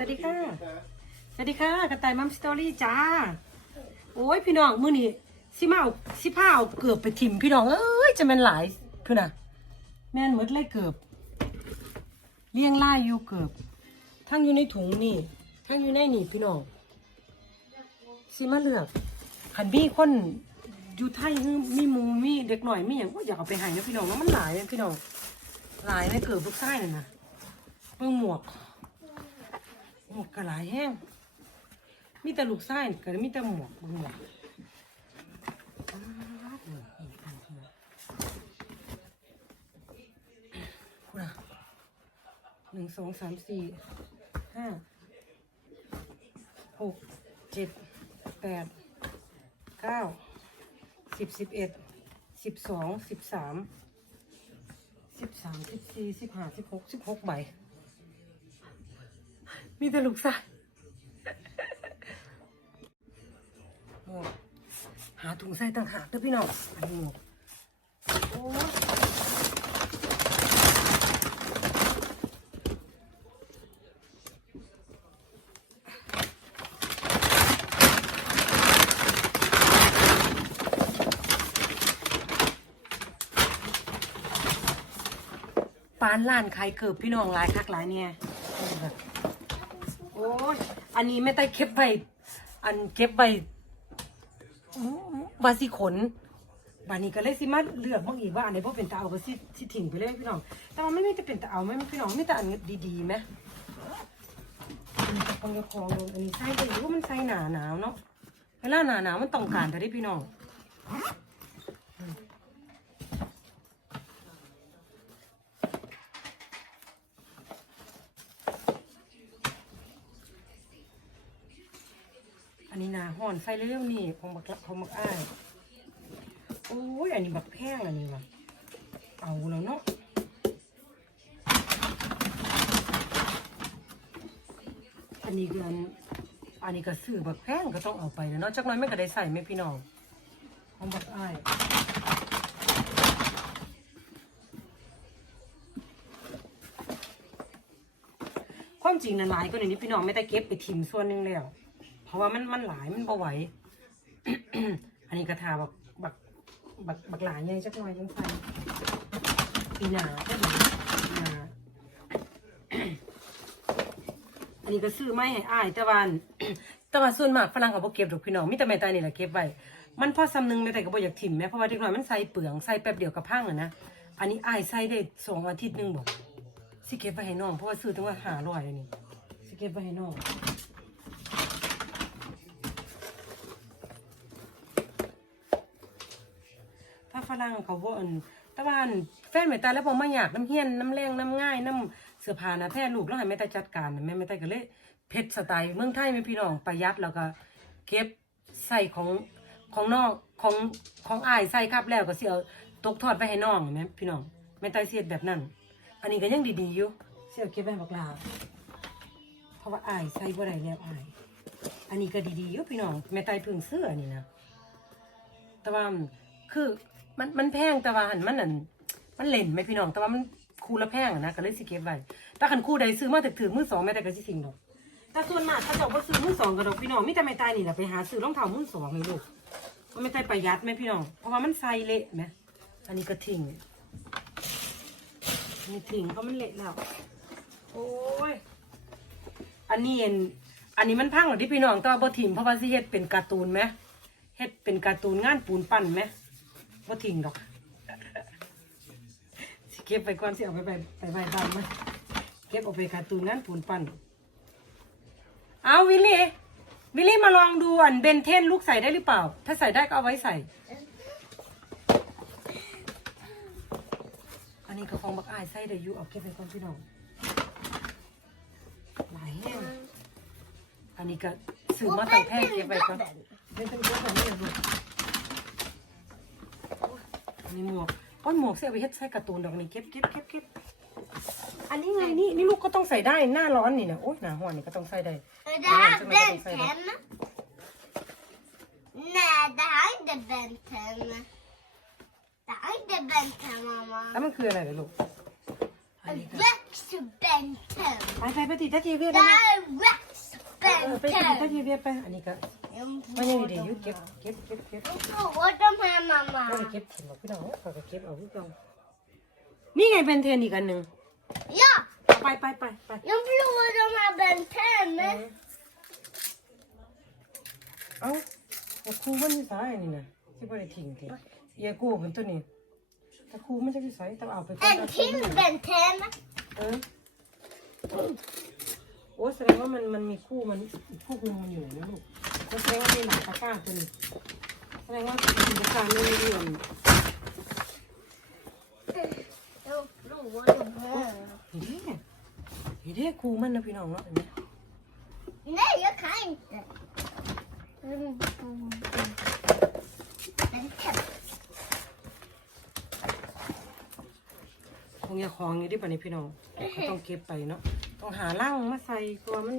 สวัสดีค่ะ สวัสดีค่ะกระต่ายมัมสตอรี่จ้า โอ้ยพี่น้องมื้อนี้สิมาเอาสิพาเอาเกือบไปถิ่มพี่น้องเอ้ยจะแม่นหลายคือน่ะ แม่นหมดเลยเกือบเลี้ยงล่ายอยู่เกือบ ทั้งอยู่ในถุงนี่ ทั้งอยู่ในนี่พี่น้องสิมาเลือกคันมีคนอยู่ไทยคือมีมูมีเด็กหน่อยมีอย่างก็อยากเอาไปให้นะพี่น้องแล้วมันหลายนะพี่น้องหลายในเกือบลูกไส้น่ะนะเบิ่งหมวก หมวกกระหลายแห้งมีแต่ลูกไส้ก็มีแต่หมวกเบิ่งหมวกคุณอะหนึ่งสองสามสี่ห้าหกเจ็ดแปดเก้าสิบสิบเอ็ดสิบสองสิบสามสิบสามสิบสี่สิบห้าสิบหกสิบหกใบ มีแต่ลูกไส้หมวกหาถุงใส่ต่างหากเด้อพี่น้องอันนี้หมวกโอ้ปานล้านขายเกือบพี่น้องหลายคักหลายเนี่ยแบบ โอ้ยอันนี้ไม่ได้เก็บไว้อันเก็บไว้อื้อบาสิขนบานนี้ก็เลยสิมาเลือกบ้างอีกว่าอันไหนพวกเป็นตาเอาก็สิสิถิ่งไปเลยพี่น้อง แต่ว่าไม่ไมีแต่เป็นตาเอาไหมพี่น้องไม่แต่อันดีๆไหมอันนี้กระโปรงกระคองลงอันนี้ใส่ไปรู้ว่ามันใส่หนาหนาวเนาะเวลาหนาหนาวมันต้องการแต่ได้พี่น้อง นนี้นาห่อนไฟเร็วนี่ของบักละของบักอ้ายโอ้ยอันนี้บักแพงอันนี้ว่ะเอาแล้วเนาะอันนี้คืออันอันนี้ก็ซื้อบักแพงก็ต้องเอาไปแล้วเนาะจักน้อยมันก็ได้ใส่ไหมพี่น้องของบักอ้ายความจริงนะหลายก็ในนี้พี่น้องไม่ได้เก็บไปทิมส่วนหนึงแล้ว เพราะว่ามันมันหลายมันบ่ไหว อันนี้กระทาแบักบักบักบักหลายใหญ่จักหน่อยจังใส่ปีหนาก็ดีปีหนาอันนี้ก็ซื้อไม่ให้อ้ายต่ว่าอันต่ว่าส่วนมากฝรั่งเขาบ่เก็บดอกพี่น้องมีแต่แม่ตายนี่แหละเก็บไว้มันพอซ้ำนึงแม่ตายก็บ่อยากถิ่มแม่เพราะว่าเด็กน้อยมันใส่เปลืองใส่แป๊บเดียวกับพังอะนะอันนี้อ้ายใส่ได้สองอาทิตย์หนึงบ่สิเก็บไว้ให้น้องเพราะว่าซื้อถึงว่า500อันนี้สิเก็บไว้ให้น้อง ถ้า ฝรั่งเขาบ่อันตะวันแฟนแม่ตาแล้วบ่มาอยากน้ำเฮียนน้ำแรงน้ำง่ายน้ำเสื้อผ้านะแพ้ลูกแล้วให้แม่ตาจัดการแม่แม่ตาก็เลยเพชรสไตล์เมืองไทยแม่พี่น้องประหยัดแล้วก็ เก็บใส่ของของนอกของของอ้ายใส่ครับแล้วก็สิเอาตกทอดไว้ให้น้องแม่พี่น้องแม่ตาเสียดแบบนั้น อันนี้ก็ยังดีๆอยู่เสียเก็บไว้บักลาเพราะว่าอ้ายใส่บ่ได้แล้วอ้ายอันนี้ก็ดีๆอยู่พี่น้องแม่ตาพิ่งซื้อนนี้นะแต่ว่าคือ มันมันแพงแต่ว่าหันมันนั่นมันเล่นไหมพี่น้องแต่ว่ามันคู่ละแพงอะนะก็เลยสิเก็บไว้ถ้าคันคู่ใดซื้อมาถึกถือมือสองไม่ได้ก็สิสิ่งดอกแต่ส่วนมากเขาเจะบ่ซื้อมือสองกระดอกพี่น้องมิแต่ไม่ตายนี่แหละไปหาซื้อรองเท้ามือสองให้ลูกมันไม่ได้ประหยัดไหมพี่น้องเพราะว่ามันใส่เละไหมอันนี้ก็ทิ้งนนี้ทิ้งเพราะมันเละแล้วโอ้ยอันนี้เอ็นอันนี้มันพังหรอที่พี่น้องต่ว่าบ่ถิ่มเพราะว่าสิเฮ็ดเป็นการ์ตูนไหมเฮ็ดเป็นการ์ตูนงานปูนปั้นไหม ว่าทิ้งดอกสิเก็บไปก่อนสิเอาไปไปไปไปบ้านมาเก็บเอาไปกาตูนงานปูนปั้นเอาวิลลี่วิลลี่มาลองดูอันเบนเทนลูกใส่ได้หรือเปล่า ถ้าใส่ได้ก็เอาไว้ใส่ อันนี้ก็ของบักอายใส่ได้อยู่เอาเก็บไปก่อนพี่น้องหลายแห้งอันนี้ก็ซื้อมาตั้งแพงเก็บไว้ก่อนเป็นเป็นเยอะแบบนี้ เลยลูกอันนี้หมวกโอ้ยหมวกเสียไปเฮ็ดใส่การ์ตูนดอกนี่เก็บเก็บเก็บเก็บอันนี้ไงนี่นี่ลูกก็ต้องใส่ได้หน้าร้อนนี่นะโอ้ยหน้าร้อนนี่ก็ต้องใส่ได้ Det här har bränt henne. Nej, det här har inte bränt henne. Det här har inte bränt henne, mamma. แล้วมันคืออะไรเหรอลูกอันอันนี้ก็ Rex Benton. ไปไปไปติดตะทีเวียได้ไหม Där Rex เออไปติดตะ Benton. ทีเวียไปอันนี้ก็ มันยังดีอยู่เก็บเก็บเก็บเก็บ Vad de här ไม่ได้เก็บถิ่นหรอกพี่น้องเขาก็เก็บเอาพี่น้องนี่ไงเป็นเทนอีกอันหนึ่ง Ja, ไปไปไปไป jag förlorar de här Benton. เอ้าแต่ครูมันนิสัยนี่นะที่บ่ได้ทิ้งทีเอียกูเป็นตัวนี้แต่ครูมันจะนิสัยต้องเอาไปก่อน En till Benton. เออโอ้แสดงว่ามันมันมีคู่มันคู่หนึงมันอยู่นะลูก ก็แสดงว่ามีหลาตะก้าตัวนี้แสดงว่าเป็นตะก้าไม่มีเรื่อง Jag förlorar de här. นี่ดินี่ดิครูมันนะพี่น้องเนาะเนไหม Nej, jag kan inte. Benton. คงอย่าคลองอยู่ดิป่ะนี่พี่น้องต้องเก็บไปเนาะต้องหาล่างมาใส่ตัวมัน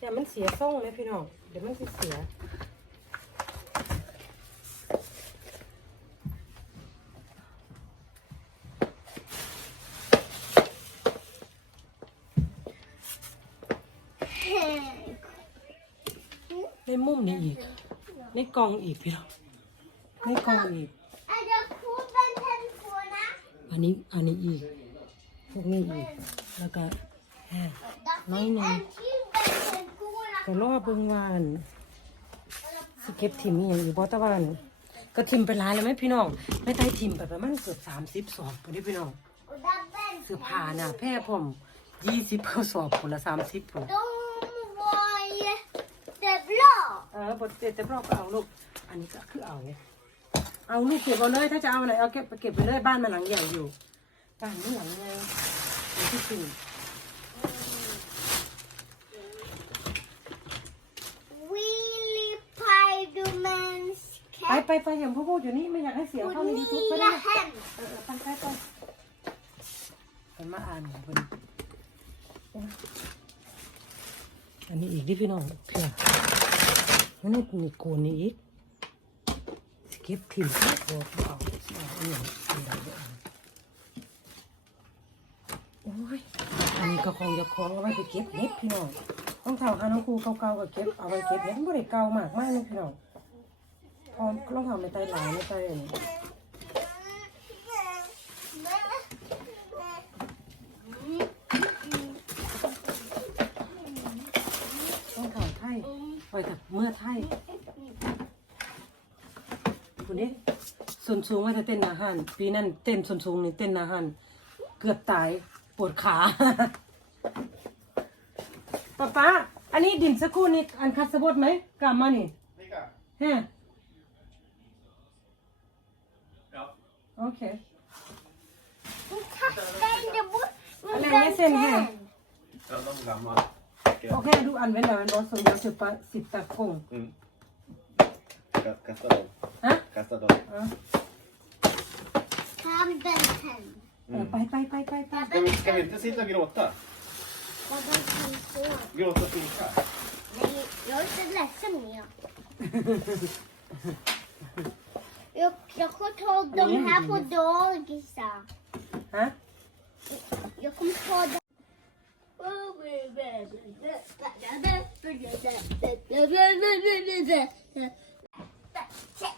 อย่ามันเสียทรงเลยพี่น้อง ดี๋ยวมันสิเสียในมุมนี้อีก ในกล่องอีกพี่น้องในกล่องอีก Är jag på Benton-korna? อันนี้ อันนี้อีก พวกนี้อีก แล้วก็แฮะ Det Nej, finns ก็รอเบิ่งวาอันสเก็ตทิมอหย่างอยู่บ่ตะวันก็ทิมไปหลายแล้วไหมพี่น้องไม่ได้ทิมไปประมาณเกือบสามสิบสอบพอดีพี่น้อง Och där Benton. เสื้อผ้าน่ะแพร่ผมยี่สิบกระสอบคนละสามสิบคน De var jättebra. เออบทเสร็จจะรอบก็เอาลูก อันนี้ก็คือเอาเนี่ยเอาลูกเก็บเอาเลยถ้าจะเอาอะไรเอาเก็บไปเก็บไปเลยบ้านมันหลังใหญ่อยู่บ้านมันหลังไงหลังที่สี่ ไป cat. ไปไปอย่างพ่อพูดอยู่นี่ไม่อยากให้เสียเข้าในยูทูบไปเล Gunilla ย Hem. เออเออไปไปไปไปมาอ่านของเพิ่นโอ้ยอันนี้อีกดิพี่น้องเพื่อมันนี่มีโกนนี่อีกสเก็บถิ่นก็เอาเอาเอาอันนี้อันใดเดี๋ยวเอาโอ้ยอันนี้ก็คงจะคล้องเอาไว้ไปเก็บเห็ดพี่น้องต้องเท่าค่ะน้องครูเก่าๆก็เก็บเอาไว้เก็บเห็ดมันไม่ได้เก่ามากมากเลยพี่น้อง พร้อมรองเท้าไม่ไต่หลายไม่ไต่อันนี้ต้องข่าวไทยไปกับเมื่อไทยคุณนี่ส่วนสูงว่าจะเต้นอาหาร ปีนั้นเต้นส่วนสูงนี่เต้นอาหาร เกือบตายปวดขาป๊าป๊าอันนี้ดินสักครู่นี่อันคัดสะบดไหมกลับมานี่ Vilka? ฮะ โอเค Hon kastade inte bort min Hur länge sedan här? Benton. Ja, de är gamla. โอเคดูอันเว้นแล้วมันบอกส่งยาสืบปะสิบตะคง Mm. Ka- Kasta dem. ฮะ Kasta dem. อะ Kan Benton. เออไปไปไปไปไป Ska vi, ska vi inte sitta och gråta? Vad Benton får. Gråta och stinka? Nej, jag är inte ledsen mer. Yok, Yakup oldum. Hep o doğal gitsa. Ha? Yakup oldum. Çek.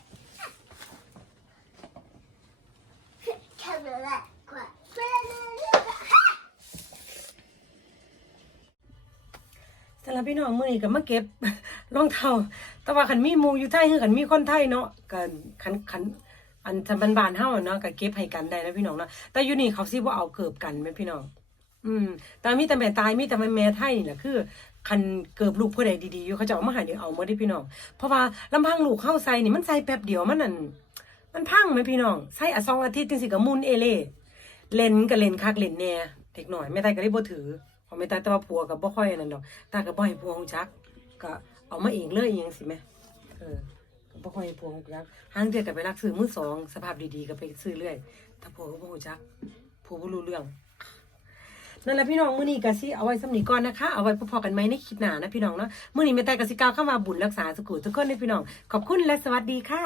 สำหรับพี่น้องมื้อนี้ก็มาเก็บรองเท้าแต่ว่าคันมีมูอยู่ไทยคือคันมีคนไทยเนาะก็คันคันอันทำบ้านๆเฮาเนาะก็เก็บให้กันได้นะพี่น้องเนาะแต่อยู่นี่เขาสิบ่าเอาเกิบกันแม่นพี่น้องอืมแต่มีแต่แม่ตายมีแต่แม่ไทยนี่แหละคือคันเกิบลูกผู้ใดดีๆอยู่เขาจะเอามาห้เดี๋ยวเอามดเด้พี่น้อง เพราะว่าลำพังลูกเข้าใส่นี่มันใส่แป๊บเดียวมันนั่นมันพังไหมพี่น้องใส่อะสองอาทิตย์จังสิก็มุนเอเล่เล่นก็เล่นคักเล่นแน่เด็กหน่อยแม่ตายก็เลยบ่ถือ พราะแม่ตายแต่ว่าผัวก็บ่ค่อยนั่นดอกตาก็บ่ให้ผัวฮู้จัก ก็เอามาเองเลยอหยังสิแม่เออก็บ่ค่อยให้ผัวฮู้จักหางเทื่อก็ไปรักซื้อมือสองสภาพดีๆก็ไปซื้อเรื่อยถ้าผัวก็บ่ฮู้จักผัวบ่รู้เรื่องนั่นแหละพี่น้องมื้อนี้ก็สิเอาไว้สำนีก่อนนะคะเอาไว้พอๆกันไหมในคลิปหน้านะพี่น้องเนาะมื้อนี้แม่แต่ก็สิกล่าวเข้ามาบุญรักษาสุขุทุกคนนะพี่น้องขอบคุณและสวัสดีค่ะ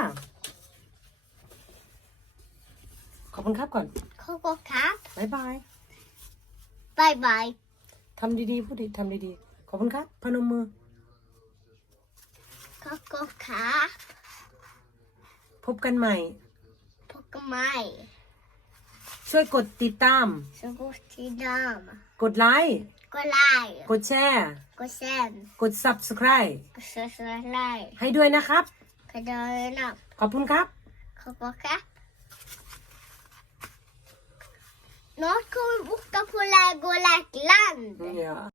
ขอบคุณครับก่อน Kokokap. บ๊ายบาย Bye bye. ทำดีๆพูดดีทำดีๆขอบคุณครับ พนมมือ Coco ka. พบกันใหม่ Pokemai. ช่วยกดติดตาม Så god till dem. กดไลค์ Gå live. กดแชร์ Gå sen. กด subscribe Gå så så live. ให้ด้วยนะครับ Kadöna. ขอบคุณครับ Coco ka. Snart kommer vi åka på Legoland. Ja.